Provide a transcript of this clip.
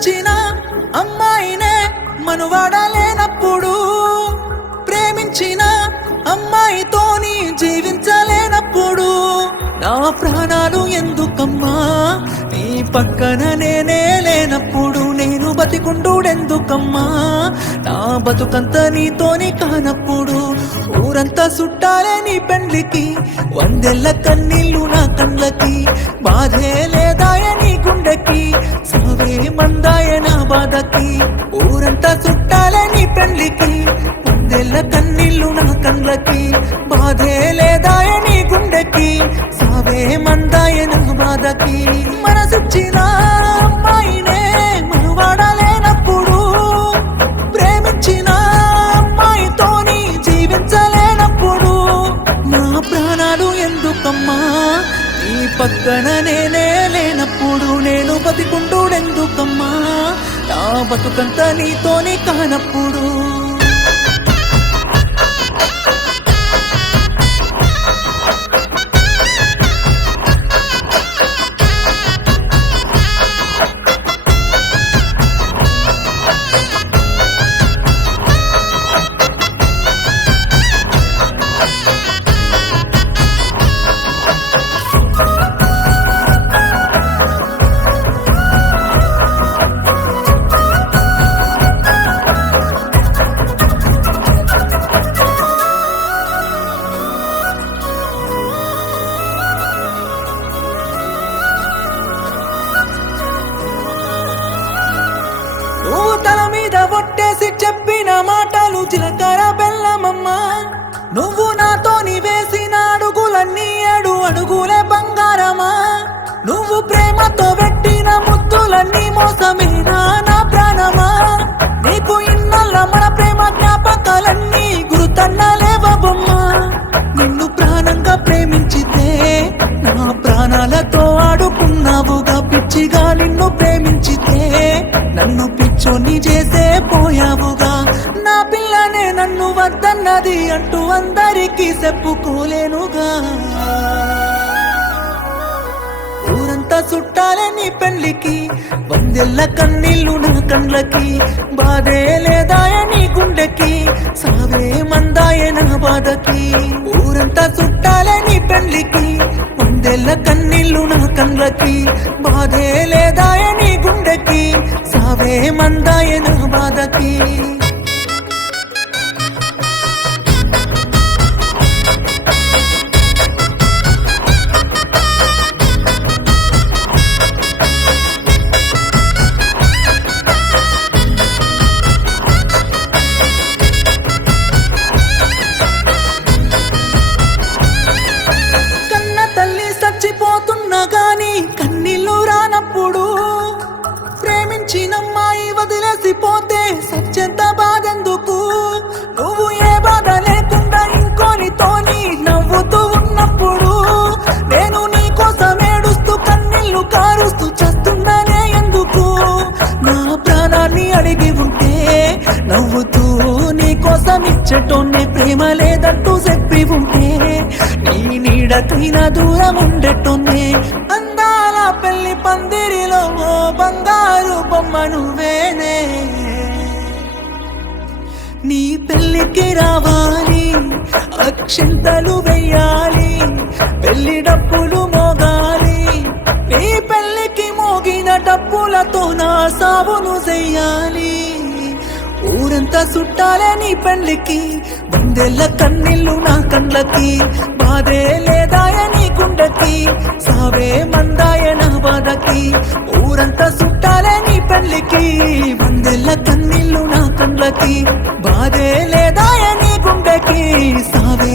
మనసిచ్చిన అమ్మాయినే మనువాడలేనప్పుడు, ప్రేమించిన అమ్మాయితోని జీవించలేనప్పుడు, నా ప్రాణాలు ఎందుకమ్మా నీ పక్కన నేనే లేనప్పుడు, నేను బతికుండుడెందుకమ్మా నా బతుకంత నీతోని కానప్పుడు, ఊరంతా చుట్టాలే నీ పెండ్లికి, వందెల్ల కన్నీళ్ళు నా కళ్ళకి, బాధే లేదాయ నీ గుండెకి, సావే మందాయ నా బాధకి, ఊరంతా చుట్టాలే నీ పెండ్లికి, వందెల్ల కన్నీళ్ళు నా కళ్ళకి, బాధే లేదాయ నీ గుండెకి, సావే మందాయ నా బాధకి. మనసిచ్చిన అమ్మాయినే మనువాడలేనప్పుడు, ప్రేమించిన అమ్మాయితోని జీవించలేనప్పుడు, నా ప్రాణాలు ఎందుకమ్మా నీ పక్కన నేనే లేనప్పుడు, నేను బతికుండుడెందుకమ్మా నా బతుకంతా నీతోని కానప్పుడు. నువ్వు తల మీద ఒట్టేసి చెప్పిన మాటలు చిలకర బెల్లమమ్మా, నువ్వు నాతోని వేసిన అడుగులన్నీ 7 అడుగులే బంగారమా, నువ్వు ప్రేమతో పెట్టిన ముద్దులన్నీ మోసమేనా నా ప్రాణమా, నీకు ఇన్నల్ల మన ప్రేమ జ్ఞాపకాలన్నీ గుర్తన్నలేవమ్మా, నిన్ను ప్రాణంగా ప్రేమించితే నా ప్రాణాలతో ఆడుకున్నావుగా, పిచ్చిగా నిన్ను ప్రేమించితే నన్ను పిచ్చోని చేసే పోయావుగా, నా పిల్లనే నన్ను వద్దన్నది అంటూ అందరికీ చెప్పుకోలేనుగా, ఊరంతా చుట్టాలే నీ పెళ్లికి, వందెల్ల కన్నీళ్ళు నా కళ్ళకి, బాధే లేదాయ నీ గుండెకి, సావే మందాయ నా బాధకి, ఊరంతా చుట్టాలే నీ పెళ్లికి, వందెల్ల కన్నీళ్ళు నా కళ్ళకి, బాధే లేదాయ నీ గుండెకి, సావే మందాయ నా బాధకి. చచ్చిపోతున్నా గాని కన్నీళ్ళు రానప్పుడు, ప్రేమించినమ్మాయి వదిలేసిపోతే సత్యంత బాధెందుకు, నువ్వు ఏ బాధ లేకుండా ఇంకోనితోని నవ్వుతూ ఉన్నప్పుడు, నేను నీ కోసం ఏడుస్తూ కన్నీళ్ళు కారుస్తూ చస్తున్నానే ఎందుకు, నా ప్రాణాన్ని అడిగి ఉంటే నవ్వుతూ నీ కోసం ఇచ్చటోనే, ప్రేమ లేదంటూ చెప్పి ఉంటే నీ నీడకైనా దూరం ఉండటోనే, అందాల పెళ్లి పందిరిలో ఓ బంగారు బొమ్మ నువ్వేనే, నీ పెళ్లికి రావాలి అక్షింతలు వెయ్యాలి, పెళ్లి డప్పులు మోగాలి, నీ పెళ్లికి మోగిన డప్పులతో నా సావును చెయ్యాలి, ఊరంతా చుట్టాలే నీ పెళ్లికి, వందెల్ల కన్నీళ్ళు నా కళ్ళకి, బాధే లేదాయ నీ గుండెకి, సావే మందాయ నా బాధకి, ఊరంతా చుట్టాలే నీ పెళ్లికి, వందెల్ల కన్నీళ్ళు నా కళ్ళకి, బాధే లేదాయ నీ గుండెకి, సావే